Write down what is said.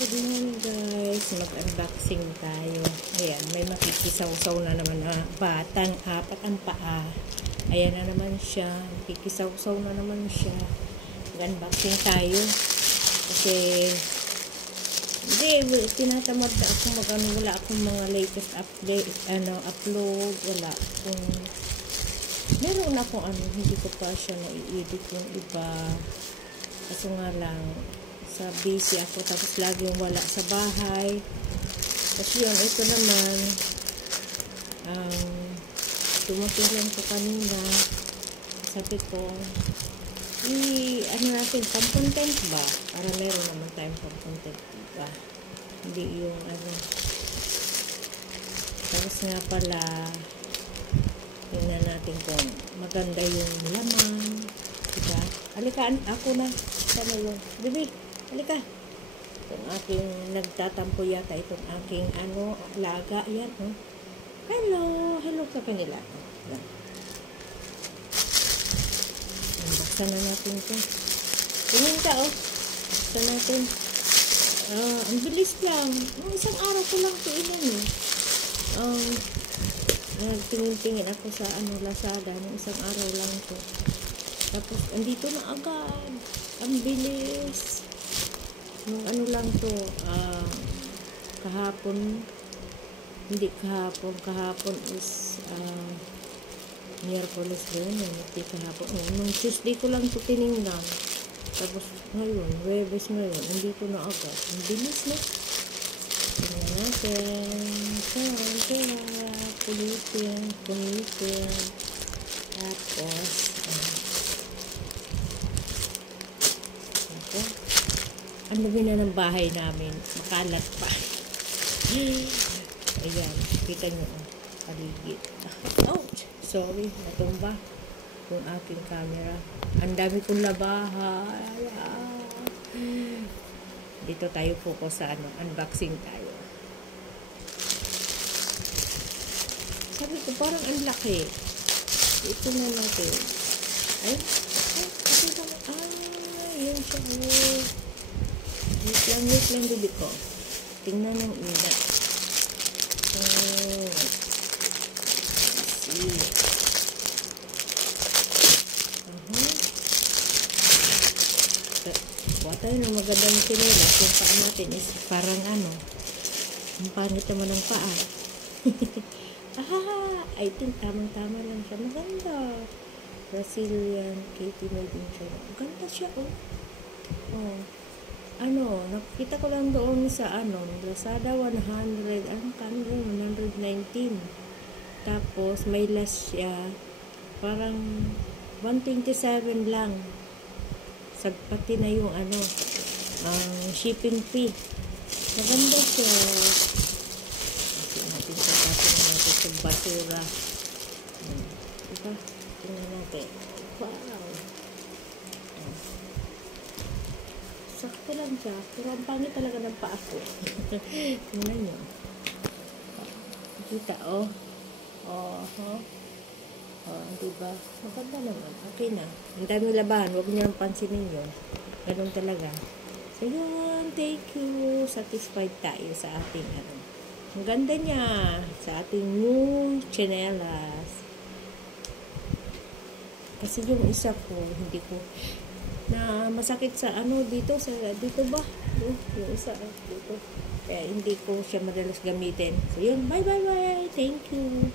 Good morning guys, mag-unboxing tayo. Ayan, may makikisaw-saw na naman na batang apat ang paa. Ayan na naman siya, makikisaw-saw na naman siya. Mag-unboxing tayo. Kasi hindi, tinatamad na ako wala akong mga latest upload, wala akong meron akong hindi ko pa siya na-edit yung iba. Kaso nga lang, sa busy ako, tapos laging wala sa bahay. Tapos yun, ito naman dumating lang ko kanina, sabi ko natin, pang-content ba? Para meron naman tayong pang-content ba? Hindi yung tapos nga pala tingnan natin kung maganda yung laman, diba? Halika, ako na sana yun, baby, halika. Itong aking nagtatampo yata, itong aking alaga, yan, oh. Hello sa kanila. Yan. Buksan na natin ito. Tingin ka, oh. Buksan natin. Ang bilis lang. Isang araw ko lang ito ilan, eh. Nagtingin-tingin ako sa Lazada, ng isang araw lang ito. Tapos, andito na agad. Ang bilis. Nung lang to, kahapon is Miyerkules din, hindi kahapon. Nung Tuesday ko lang ito tiningnan. Tapos ngayon, Webes ngayon, nandito na agad. Ang bilis na. Tingnan natin. Pulitin. Tapos, ang dumi na ng bahay namin. Makalat pa. Ayan. Kita nyo. Paligid. Oh! Sorry. Natumba yung aking camera. Ang dami kong labahay. Dito tayo focus sa unboxing tayo. Sabi ko, parang ang laki. Ito na natin. Yun siya. Wait lang, bibi ko. Tingnan ng ina. See. Buat tayo ng magandang sinelas. Yung paa natin is parang ang pangit naman ng paa. I think tamang-tama lang siya. Maganda. Brazilian Katie made in China. Maganda siya, oh. Nakita ko lang doon sa Lazada 119. Tapos may less siya. Parang 127 lang. Pati na yung shipping fee. Maganda siya. Kasi natin sa basura. Diba? Tingnan natin. Wow. Sakto lang siya. Pero ang pangit talaga ng paa ko. Tingnan nyo. Kita, oh. Diba? Maganda naman. Okay na. Ang dami labahan. Huwag nyo lang pansinin yun. Ganun talaga. So, yun. Thank you. Satisfied tayo sa ating Ang ganda niya. Sa ating new chinelas. Kasi yung isa ko, hindi ko na masakit sa dito ba? Yung isa dito. Kaya hindi ko siya madalas gamitin. So yun, bye. Thank you.